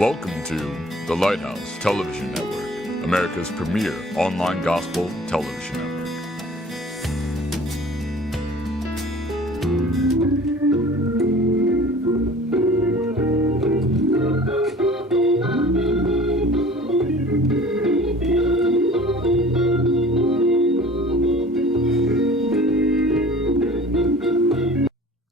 Welcome to the Lighthouse Television Network, America's premier online gospel television network.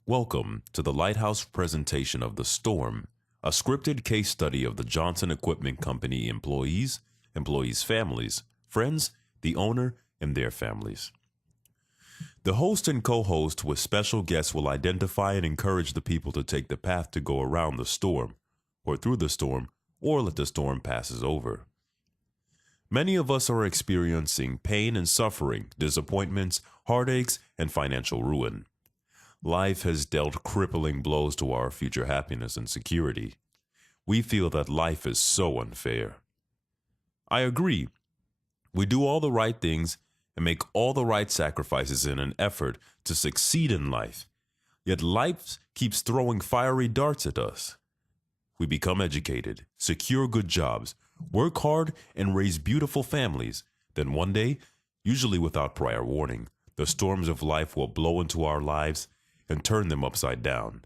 Welcome to the Lighthouse presentation of The Storm, a scripted case study of the Johnson Equipment Company employees, families, friends, the owner, and their families. The host and co-host with special guests will identify and encourage the people to take the path to go around the storm, or through the storm, or let the storm passes over. Many of us are experiencing pain and suffering, disappointments, heartaches, and financial ruin. Life has dealt crippling blows to our future happiness and security. We feel that life is so unfair. I agree. We do all the right things and make all the right sacrifices in an effort to succeed in life. Yet life keeps throwing fiery darts at us. We become educated, secure good jobs, work hard, and raise beautiful families. Then one day, usually without prior warning, the storms of life will blow into our lives and turn them upside down.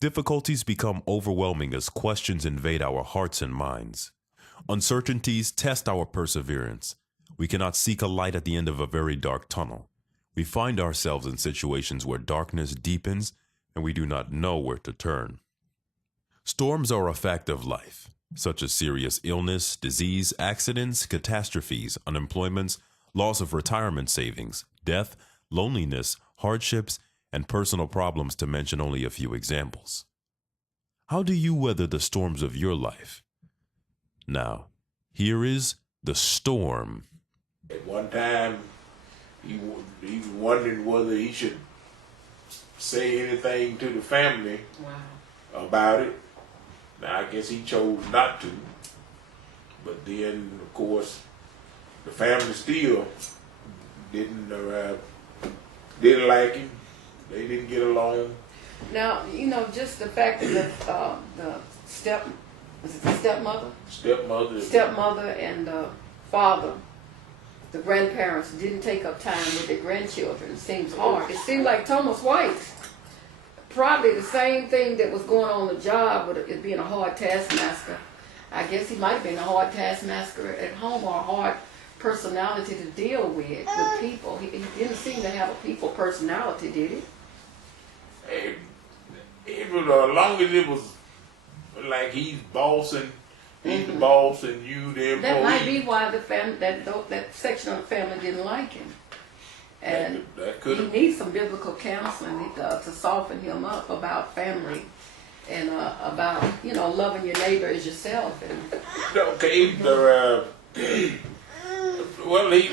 Difficulties become overwhelming as questions invade our hearts and minds. Uncertainties test our perseverance. We cannot seek a light at the end of a very dark tunnel. We find ourselves in situations where darkness deepens and we do not know where to turn. Storms are a fact of life, such as serious illness, disease, accidents, catastrophes, unemployments, loss of retirement savings, death, loneliness, hardships, and personal problems, to mention only a few examples. How do you weather the storms of your life? Now, here is the storm. At one time, he was wondering whether he should say anything to the family about it. Now, I guess he chose not to. But then, of course, the family still didn't like him. They didn't get along. Now, just the fact that the stepmother and the father, the grandparents, didn't take up time with their grandchildren seems hard. It seemed like Thomas White, probably the same thing that was going on the job with it being a hard taskmaster. I guess he might have been a hard taskmaster at home, or a hard personality to deal with people. He didn't seem to have a people personality, did he? It was, as long as it was like he's bossing, he's the boss, and you the employee. That might be why the family, that section of the family didn't like him. And he needs some biblical counseling to soften him up about family and about loving your neighbor as yourself. Okay, well, he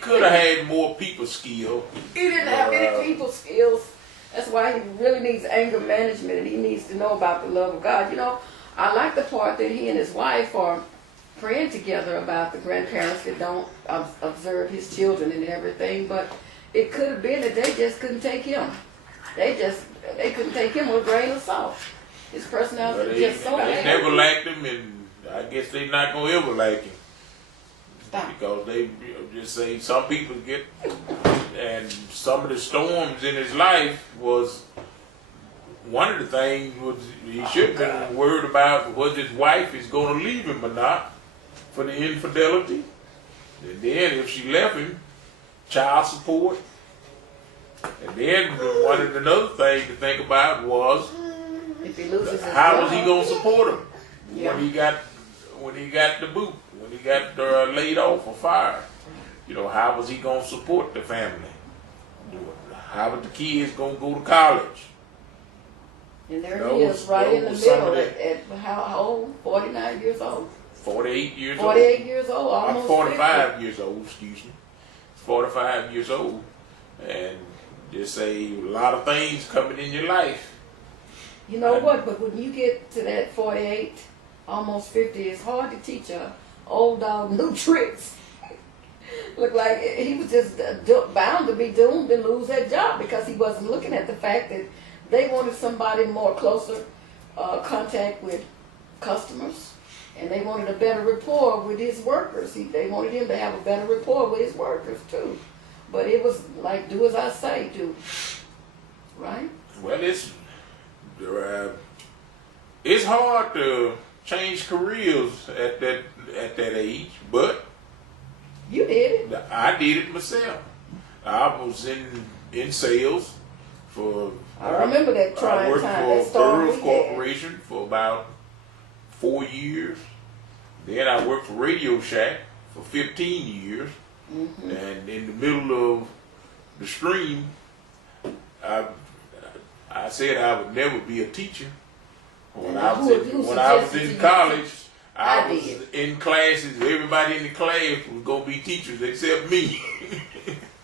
could have had more people skill. He didn't have any people skills. That's why he really needs anger management, and he needs to know about the love of God. I like the part that he and his wife are praying together about the grandparents that don't observe his children and everything, but it could have been that they just couldn't take him. They couldn't take him with a grain of salt. His personality was just so They never liked him, and I guess they're not going to ever like him. Because they just say some people get, and some of the storms in his life was, one of the things was he should have been worried about was his wife is going to leave him or not for the infidelity. And then if she left him, child support. And then another thing to think about was, if he loses how was he going to support him when he got the boot? When he got laid off or fired, how was he going to support the family? How were the kids going to go to college? And there he is, right in the middle at how old? 49 years old. 48 years old. 48 years old, almost 45 50. years old, excuse me. 45 years old. And just a lot of things coming in your life. You know what? But when you get to that 48, almost 50, it's hard to teach a old dog new tricks. Looked like he was just bound to be doomed to lose that job because he wasn't looking at the fact that they wanted somebody more closer contact with customers, and they wanted a better rapport with his workers. They wanted him to have a better rapport with his workers too. But it was like, do as I say, do. Right? Well, it's hard to change careers at that age, but You did it. I did it myself. I was in sales for. I remember that trying I worked time. That for storm Burroughs we had. Corporation for about 4 years. Then I worked for Radio Shack for 15 years. Mm-hmm. And in the middle of the stream, I said I would never be a teacher. When I was in college, I was in classes. Everybody in the class was gonna be teachers except me.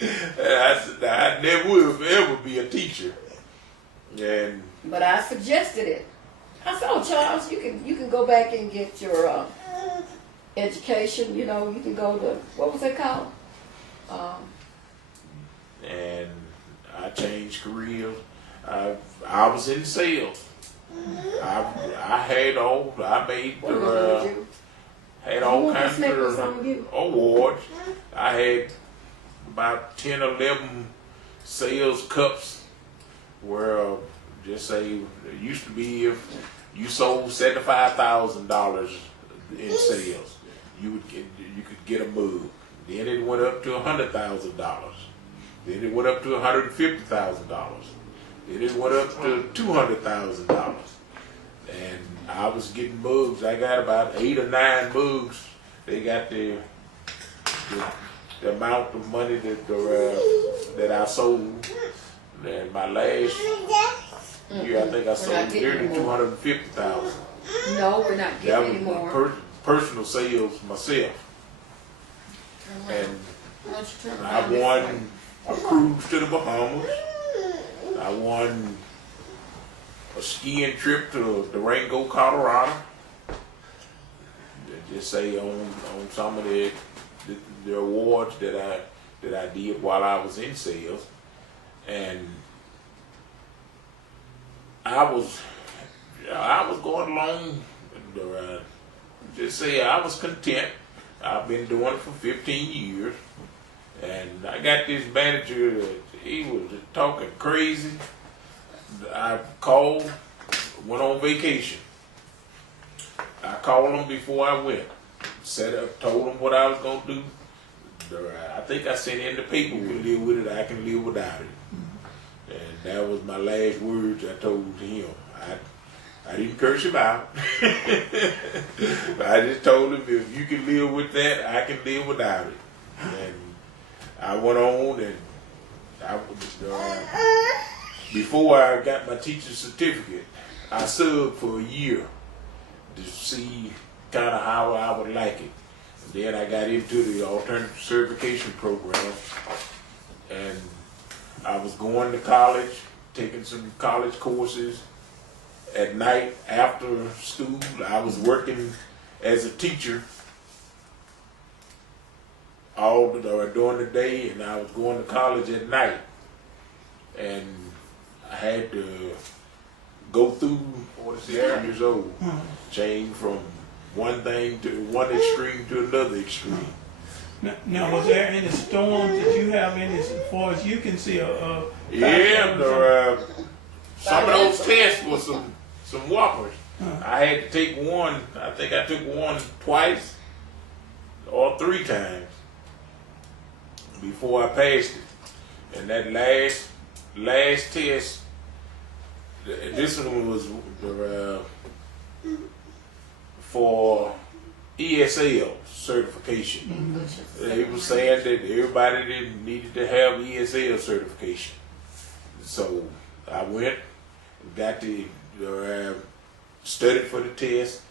And I said I never will ever be a teacher. And But I suggested it. I said, "Oh, Charles, you can go back and get your education. You know, you can go to what was it called?" and I changed careers. I was in sales. I made What did you? had all want kinds this necklace of on you? awards. I had about 10 or 11 sales cups where just say it used to be if you sold $75,000 in sales, you could get a mug. Then it went up to $100,000. Then it went up to $150,000. Then it went up to $200,000. And I was getting mugs. I got about 8 or 9 mugs. They got the amount of money that I sold. And my last year, I think I sold nearly $250,000. No, we're not That getting was any more. personal sales myself. And I won a cruise to the Bahamas. I won a skiing trip to Durango, Colorado. Just say on some of the awards that I did while I was in sales, and I was going along. Just say I was content. I've been doing it for 15 years, and I got this manager that he was talking crazy. I called, went on vacation. I called him before I went, set up, told him what I was gonna do. I think I sent in the paper. We can live with it. I can live without it. And that was my last words I told him. I didn't curse him out. I just told him if you can live with that, I can live without it. And I went on, and before I got my teacher's certificate, I subbed for a year to see kind of how I would like it. And then I got into the alternative certification program, and I was going to college, taking some college courses. At night after school, I was working as a teacher during the day, and I was going to college at night. And I had to go through 47 years old, change from one extreme to another extreme. Now, was there any storms that you have any, as far as you can see? Yeah, some of those tests were some whoppers. I had to take one. I think I took one twice or 3 times before I passed it. And that last test, this one was for ESL certification. They were saying that everybody needed to have ESL certification. So I went and got the studied for the test,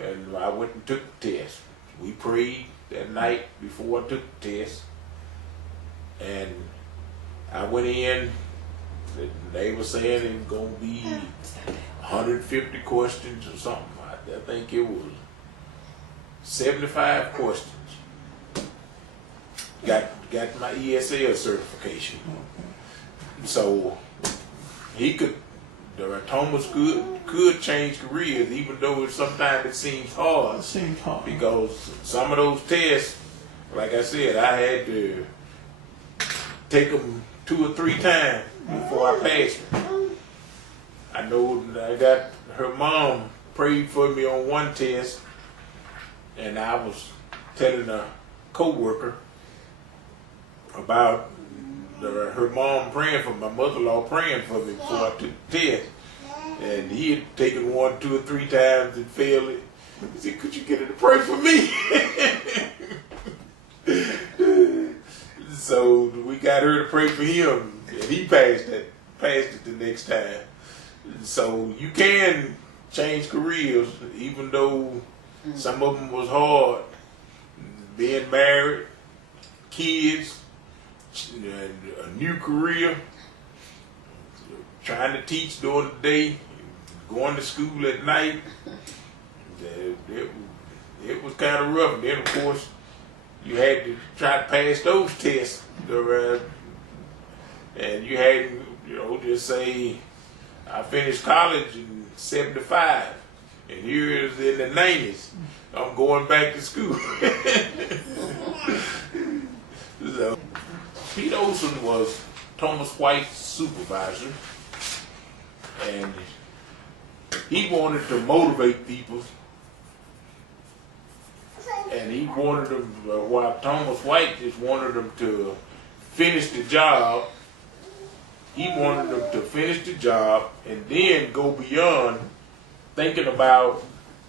and I went and took the test. We prayed that night before I took the test, and I went in. They were saying it was going to be 150 questions or something. I think it was 75 questions. Got my ESL certification. So he could, Thomas could change careers, even though sometimes it seems hard. It seems hard. Because some of those tests, like I said, I had to take them 2 or 3 times before I passed them. I know that I got her mom prayed for me on one test, and I was telling a co-worker about her mom praying for me, my mother-in-law praying for me before I took the test. And he had taken 1, 2, or 3 times and failed it. He said, "Could you get her to pray for me?" So we got her to pray for him, and he passed it the next time. So you can change careers, even though some of them was hard. Being married, kids, and a new career, trying to teach during the day, going to school at night. It was kind of rough. And then, of course, you had to try to pass those tests. And you had, just say, I finished college in '75, and here it is in the '90s. I'm going back to school. So, Pete Olson was Thomas White's supervisor, and he wanted to motivate people, and he wanted them, while Thomas White just wanted them to finish the job, he wanted them to finish the job and then go beyond thinking about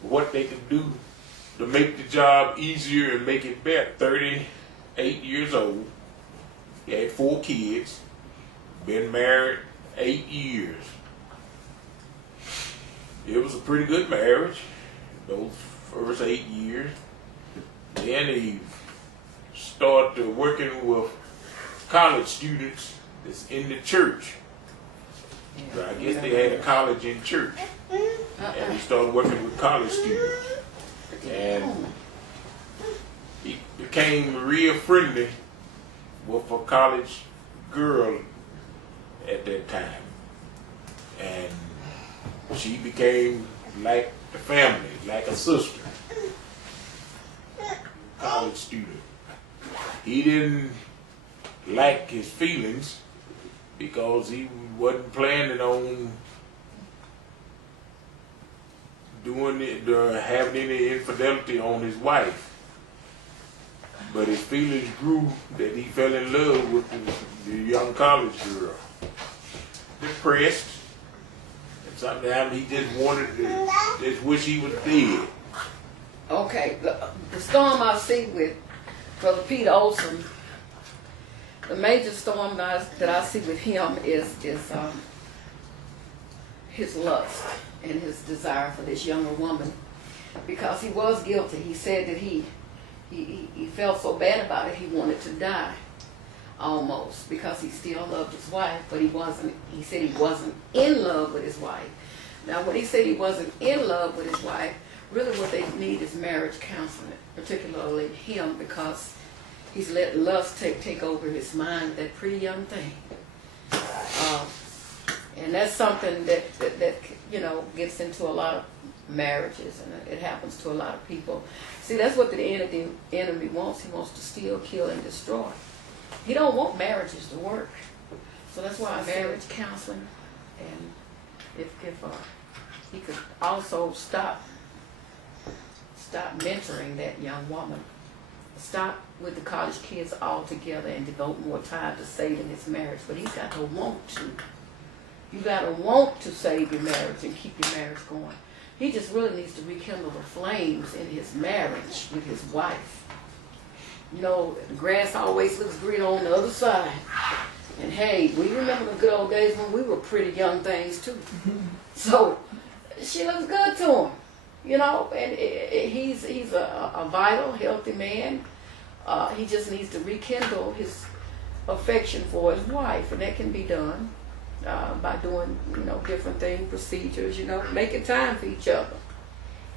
what they could do to make the job easier and make it better. 38 years old, he had 4 kids, been married 8 years. It was a pretty good marriage, those first 8 years. Then he started working with college students that's in the church. So I guess they had a college in church. And he started working with college students. And he became real friendly with a college girl at that time. And she became like the family, like a sister. College student. He didn't like his feelings because he wasn't planning on doing it, having any infidelity on his wife. But his feelings grew that he fell in love with the young college girl. Depressed. And sometimes he just wanted to, just wish he was dead. Okay, the storm I see with Brother Pete Olson, the major storm that I see with him is his lust and his desire for this younger woman, because he was guilty. He said that he felt so bad about it he wanted to die almost, because he still loved his wife, but he said he wasn't in love with his wife. Now when he said he wasn't in love with his wife, really what they need is marriage counseling, particularly him, because he's let lust take over his mind, that pretty young thing. And that's something that gets into a lot of marriages, and it happens to a lot of people. See, that's what the enemy wants. He wants to steal, kill, and destroy. He don't want marriages to work. So that's why marriage counseling, and if he could also stop mentoring that young woman. Stop with the college kids altogether and devote more time to saving his marriage. But he's got to want to. You got to want to save your marriage and keep your marriage going. He just really needs to rekindle the flames in his marriage with his wife. The grass always looks green on the other side. And hey, we remember the good old days when we were pretty young things too. So she looks good to him. And he's a vital, healthy man. He just needs to rekindle his affection for his wife, and that can be done by doing, different things, procedures, making time for each other.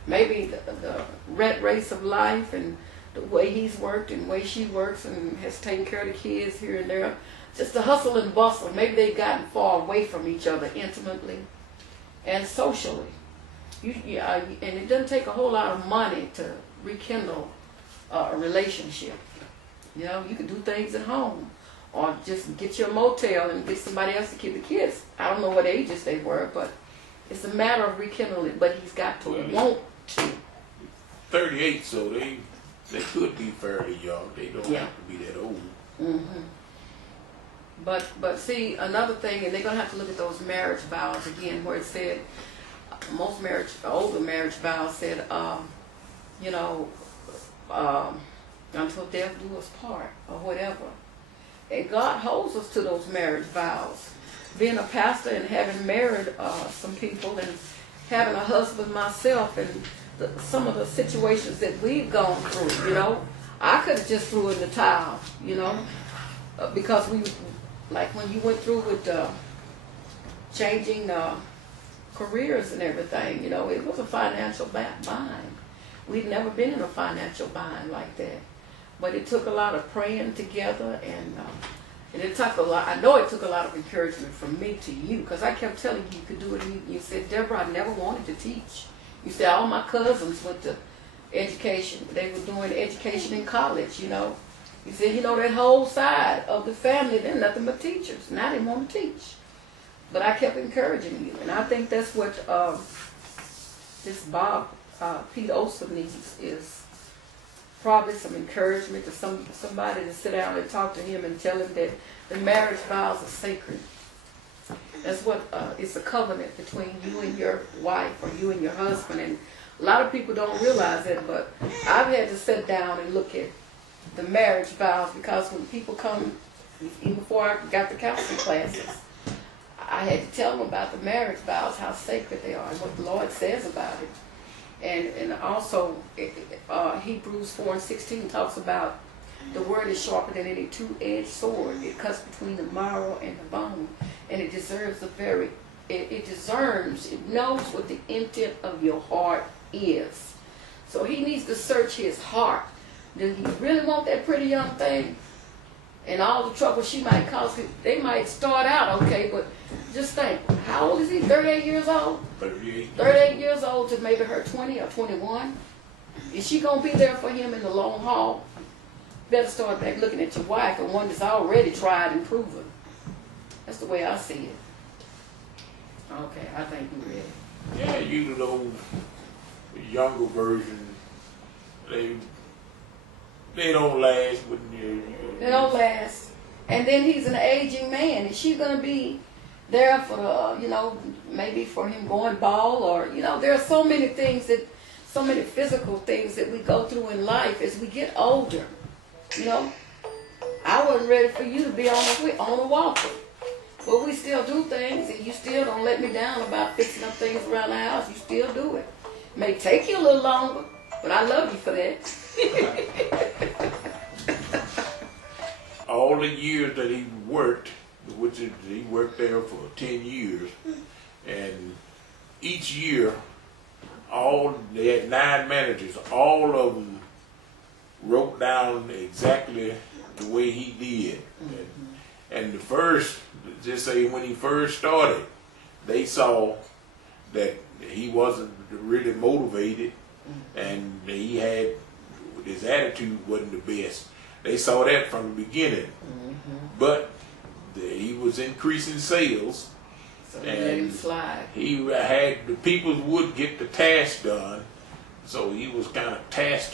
Maybe the rat race of life and the way he's worked and the way she works and has taken care of the kids here and there, just the hustle and bustle. Maybe they've gotten far away from each other intimately. and socially. And it doesn't take a whole lot of money to rekindle a relationship. You know, you can do things at home, or just get your motel and get somebody else to keep the kids. I don't know what ages they were, but it's a matter of rekindling. But he's got to want to. 38, so they could be fairly young. They don't have to be that old. Mm-hmm. But see, another thing, and they're gonna have to look at those marriage vows again, where it said most older marriage vows said, you know, until death do us part, or whatever. And God holds us to those marriage vows. Being a pastor and having married some people and having a husband myself, and some of the situations that we've gone through, you know, I could have just threw in the towel, you know, because like when you went through with changing careers and everything, you know, it was a financial bind. We'd never been in a financial bind like that. But it took a lot of praying together, and it took a lot. I know it took a lot of encouragement from me to you, because I kept telling you could do it. And you said, Deborah, I never wanted to teach. You said all my cousins went to education. They were doing education in college, you know. You said, you know, that whole side of the family, they're nothing but teachers. Now they want to teach. But I kept encouraging you, and I think that's what this Bob Pete Olson needs, is probably some encouragement to somebody to sit down and talk to him and tell him that the marriage vows are sacred. That's what it's a covenant between you and your wife, or you and your husband. And a lot of people don't realize that, but I've had to sit down and look at the marriage vows, because when people come, even before I got the counseling classes, I had to tell them about the marriage vows, how sacred they are, and what the Lord says about it. And also, Hebrews 4:16 talks about the word is sharper than any two-edged sword. It cuts between the marrow and the bone, and it deserves it discerns, it knows what the intent of your heart is. So he needs to search his heart. Does he really want that pretty young thing? And all the trouble she might cause, they might start out okay, but just think, how old is he? 38 years old? 38. 38 years old to maybe her 20 or 21. Is she going to be there for him in the long haul? Better start back looking at your wife, and one that's already tried and proven. That's the way I see it. Okay, I think you're ready. Yeah, you know, the younger version, they don't last, but They don't last. And then he's an aging man. Is she going to be there for the, you know, maybe for him going bald, or, you know, there are so many things so many physical things that we go through in life as we get older. You know, I wasn't ready for you to be on a walker. But we still do things, and you still don't let me down about fixing up things around the house. You still do it. It may take you a little longer, but I love you for that. all the years that he worked, which is, he worked there for 10 years, and each year, they had 9 managers, all of them wrote down exactly the way he did. And the first, just say when he first started, they saw that he wasn't really motivated, and his attitude wasn't the best. They saw that from the beginning. But he was increasing sales, So he let him slide. he had, the people would get the task done, so he was kind of task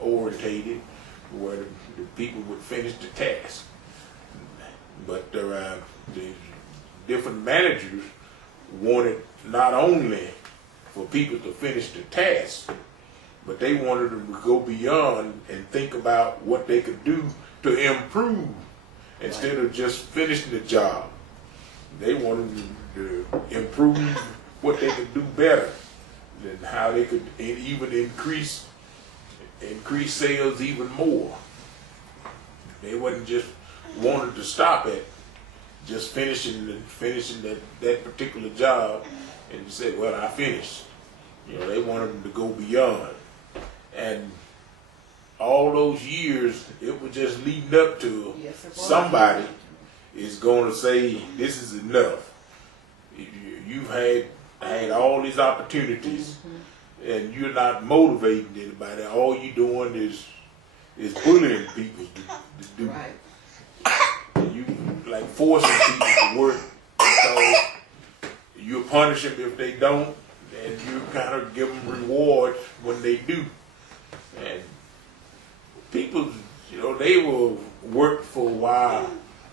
orientated, where the people would finish the task. But the different managers wanted not only for people to finish the task, but they wanted them to go beyond and think about what they could do to improve instead of just finishing the job. They wanted to improve what they could do better, and how they could even increase sales even more. They wasn't just wanted to stop at just finishing that particular job and say, well, I finished. You know, they wanted them to go beyond. And all those years, it was just leading up to somebody is going to say, this is enough. You've had I had all these opportunities, and you're not motivating anybody. All you doing is bullying people to do. Right. And you like forcing people to work because you punish them if they don't, and you kind of give them rewards when they do. And people, you know, they will work for a while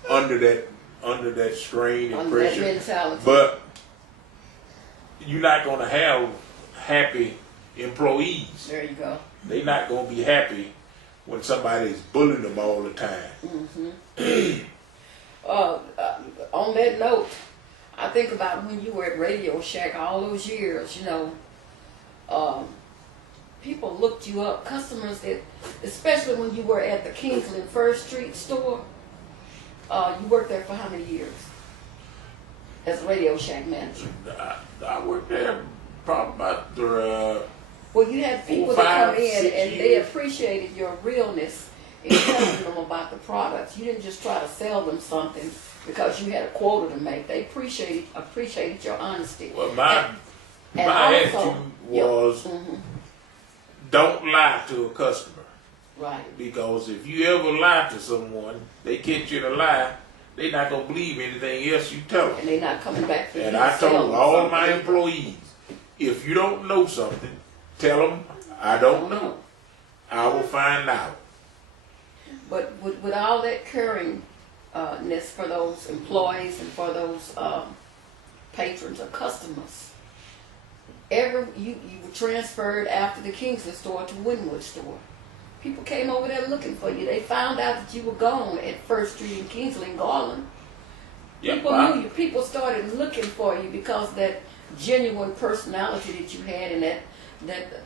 under that strain and Under that pressure, mentality. but you're not going to have happy employees. There you go. They're not going to be happy when somebody's bullying them all the time. On that note, I think about when you were at Radio Shack all those years, you know, people looked you up, customers that, especially when you were at the Kingsland First Street store, you worked there for how many years as a Radio Shack manager? I worked there probably about Well, you had people 4, 5, that come in 6 and they years. appreciated your realness in telling them about the products. You didn't just try to sell them something because you had a quota to make. They appreciated your honesty. well, my And my also- attitude was don't lie to a customer. Right. Because if you ever lie to someone, they catch you in a lie, they're not going to believe anything else you tell them. And they're not coming back for you. And to I sell told them all something. my employees, if you don't know something, tell them, I don't know. I will find out. But with all that caringness for those employees and for those patrons or customers, you were transferred after the Kingsley store to Wynwood store. People came over there looking for you. They found out that you were gone at First Street in Kingsley and Garland. Yeah, People well, knew you. People started looking for you because of that genuine personality that you had and that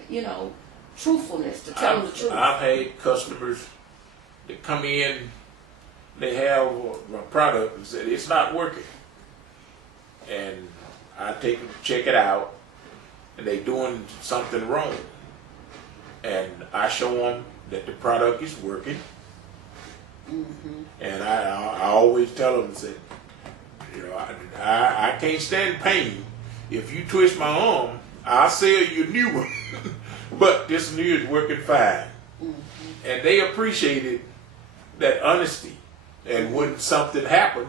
you know, truthfulness to tell them the truth. I've had customers that come in, they have a product and said it's not working, and I take them to check it out, and they doing something wrong, and I show them that the product is working, and I always tell them, say, you know, I can't stand pain. If you twist my arm, I'll sell you a new one. But this new is working fine. And they appreciated that honesty. And when something happened,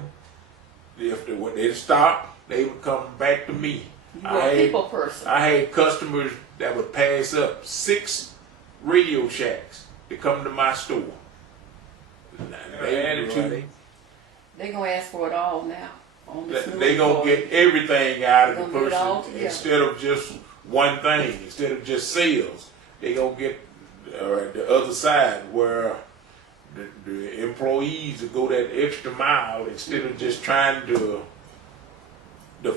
when they stopped, they would come back to me. You were a people person. I had customers that would pass up 6 Radio Shacks to come to my store. Their attitude, They're gonna ask for it all now. On this new they gonna employee. get everything out of the Gonna get it all person together. instead of just one thing, instead of just sales. They gonna get the other side where the employees will go that extra mile instead of just trying to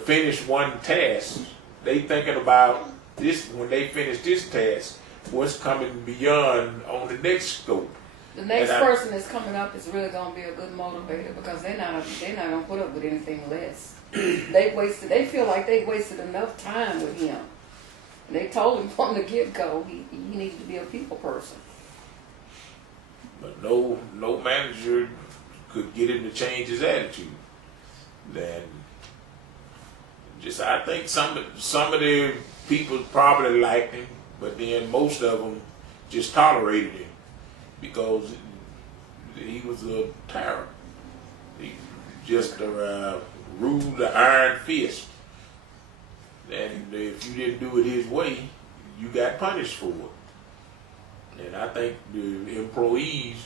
finish one task. They thinking about this when they finish this task, what's coming beyond on the next scope. The next And I- person that's coming up is really gonna be a good motivator because they're not gonna put up with anything less. They feel like they wasted enough time with him. And they told him from the get-go he needs to be a people person. But no manager could get him to change his attitude. Then I think some of the people probably liked him, but then most of them just tolerated him because he was a tyrant. He just ruled the iron fist. And if you didn't do it his way, you got punished for it. And I think the employees,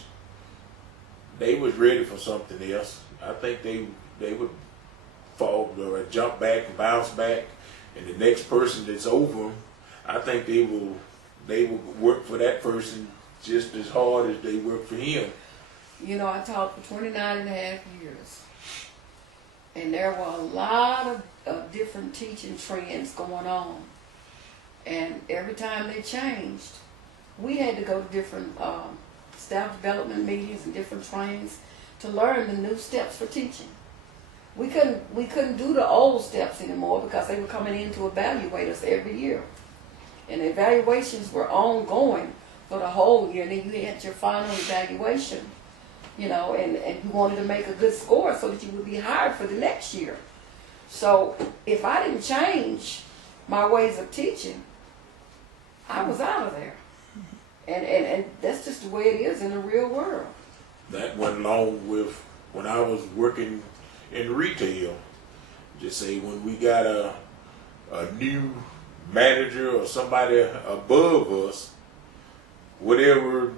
they was ready for something else. I think they would fall or jump back and bounce back, and the next person that's over them, I think they will work for that person just as hard as they work for him. You know, I taught for 29 and a half years. And there were a lot of different teaching trends going on. And every time they changed, we had to go to different staff development meetings and different trainings to learn the new steps for teaching. We couldn't do the old steps anymore because they were coming in to evaluate us every year. And the evaluations were ongoing for the whole year, and then you had your final evaluation, you know, and you wanted to make a good score so that you would be hired for the next year. So if I didn't change my ways of teaching, I was out of there. And that's just the way it is in the real world. That went along with when I was working in retail. Just say when we got a new manager or somebody above us, whatever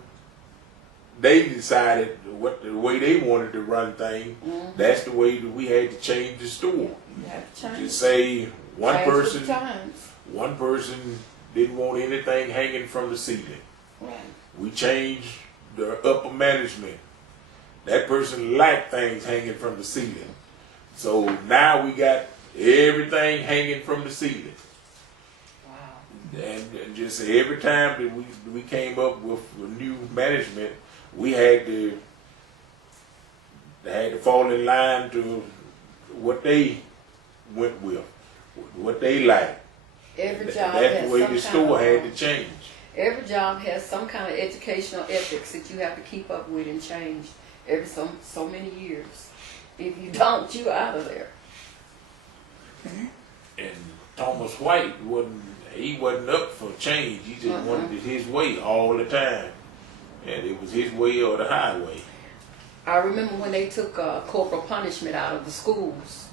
they decided, what the way they wanted to run things, that's the way that we had to change the store. You have to change. Just say one Change with person, the times. one person didn't want anything hanging from the ceiling. Right. We changed the upper management. That person liked things hanging from the ceiling. So now we got everything hanging from the ceiling. Wow. And just every time that we came up with a new management, we had to fall in line to what they went with, what they liked. Every job That's has the way some the kind store of, had to change. Every job has some kind of educational ethics that you have to keep up with and change every so many years. If you don't, you out of there. And Thomas White wasn't up for change. He just wanted it his way all the time. And it was his way or the highway. I remember when they took corporal punishment out of the schools.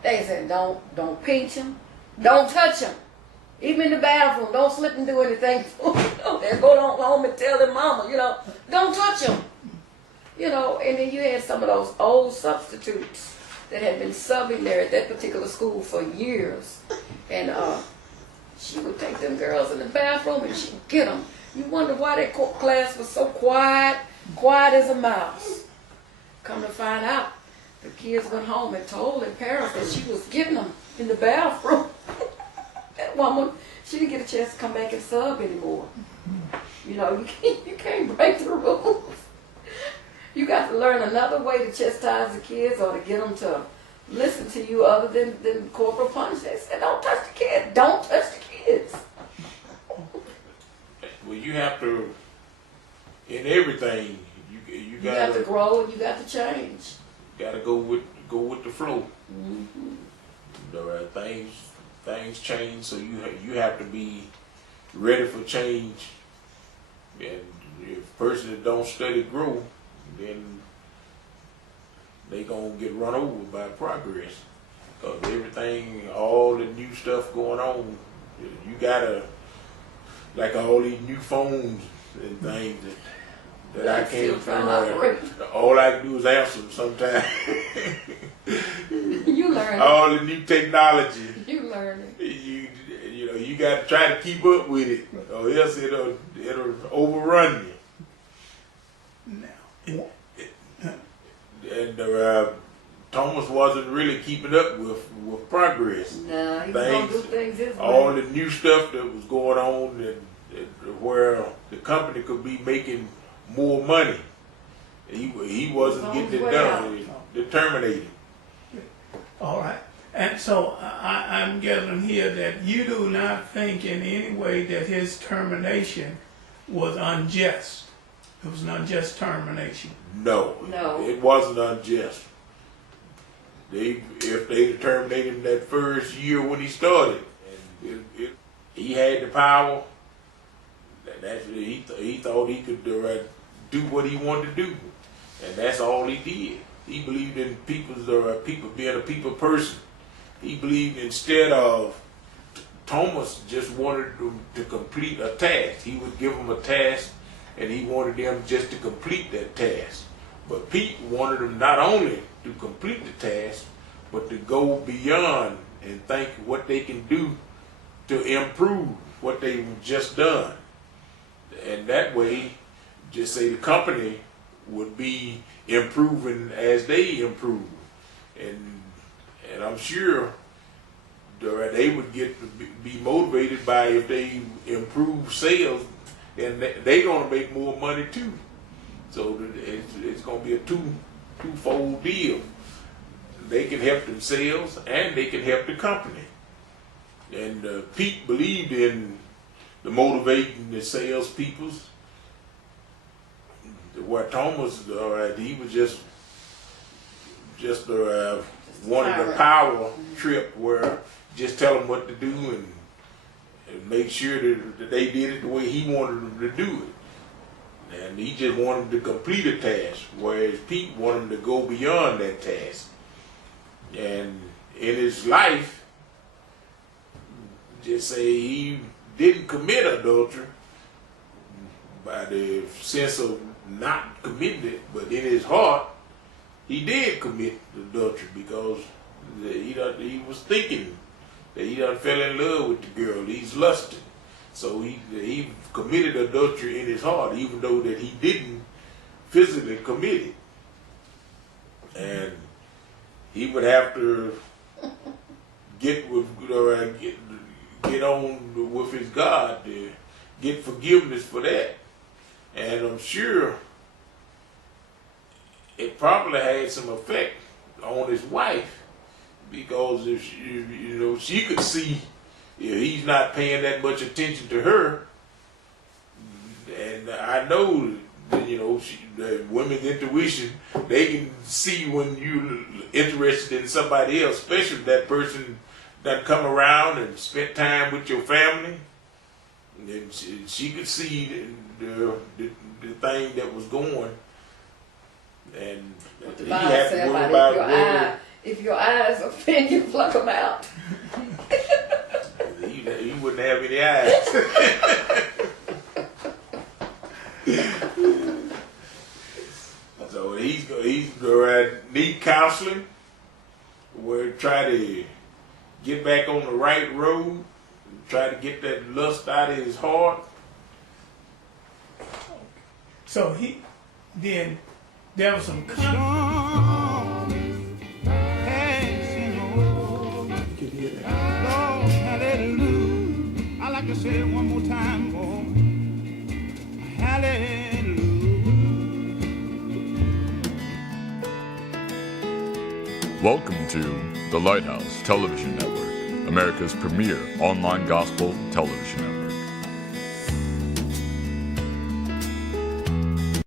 They said, don't pinch him, don't touch him. Even in the bathroom, don't slip and do anything. Then go on home and tell their mama, don't touch him. And then you had some of those old substitutes that had been subbing there at that particular school for years. And she would take them girls in the bathroom and she'd get them. You wonder why that class was so quiet as a mouse. Come to find out, the kids went home and told their parents that she was getting them in the bathroom. That woman, she didn't get a chance to come back and sub anymore. You can't break the rules. You got to learn another way to chastise the kids or to get them to listen to you other than corporal punishment. They said, don't touch the kids. Don't touch the kids. Well, you have to, in everything, you You got to grow and you got to change. Gotta go with the flow. Things change, so you have to be ready for change. And if a person that don't study grow, then they gonna get run over by progress. Cause everything, all the new stuff going on, you gotta, like all these new phones and things that I can't all I can do is answer them sometimes. You learn. All the new technology. You learn it. You got to try to keep up with it, or else it'll overrun you. Now, And Thomas wasn't really keeping up with progress. No, he was gonna do things his way. All the new stuff that was going on, and where the company could be making more money, he wasn't getting it done. They terminated. all right. And so I'm gathering here that you do not think in any way that his termination was unjust. It was an unjust termination. No, it wasn't unjust. If they terminated him that first year when he started, and he had the power. He thought he could do what he wanted to do, and that's all he did. He believed in people being a people person. He believed instead of Thomas just wanted them to complete a task. He would give them a task, and he wanted them just to complete that task. But Pete wanted them not only to complete the task, but to go beyond and think what they can do to improve what they've just done. And that way, just say the company would be improving as they improve. And I'm sure they would get to be motivated by if they improve sales, and they're going to make more money too. So it's going to be a twofold deal. They can help themselves and they can help the company. And Pete believed in the motivating the salespeoples. Where Thomas, he was just wanted a Tyrant. power trip where just tell them what to do and make sure that they did it the way he wanted them to do it. And he just wanted them to complete a task, whereas Pete wanted them to go beyond that task. And in his life, just say he didn't commit adultery by the sense of not committing it, but in his heart, he did commit adultery because he was thinking that he done fell in love with the girl. He's lusting. So he committed adultery in his heart, even though that he didn't physically commit it. And he would have to get on with his God to get forgiveness for that. And I'm sure it probably had some effect on his wife, because if she could see he's not paying that much attention to her, and I know the women's intuition, they can see when you're interested in somebody else, especially if that person that come around and spent time with your family. And she could see the thing that was going, and The he Bible had to said worry about about if your eyes offend you, pluck them out. he wouldn't have any eyes. So he's going to need counseling, where try to get back on the right road, try to get that lust out of his heart. So there was some Hallelujah. I like to say it one more time, boy. Hallelujah. Welcome to the Lighthouse Television Network, America's premier online gospel television network.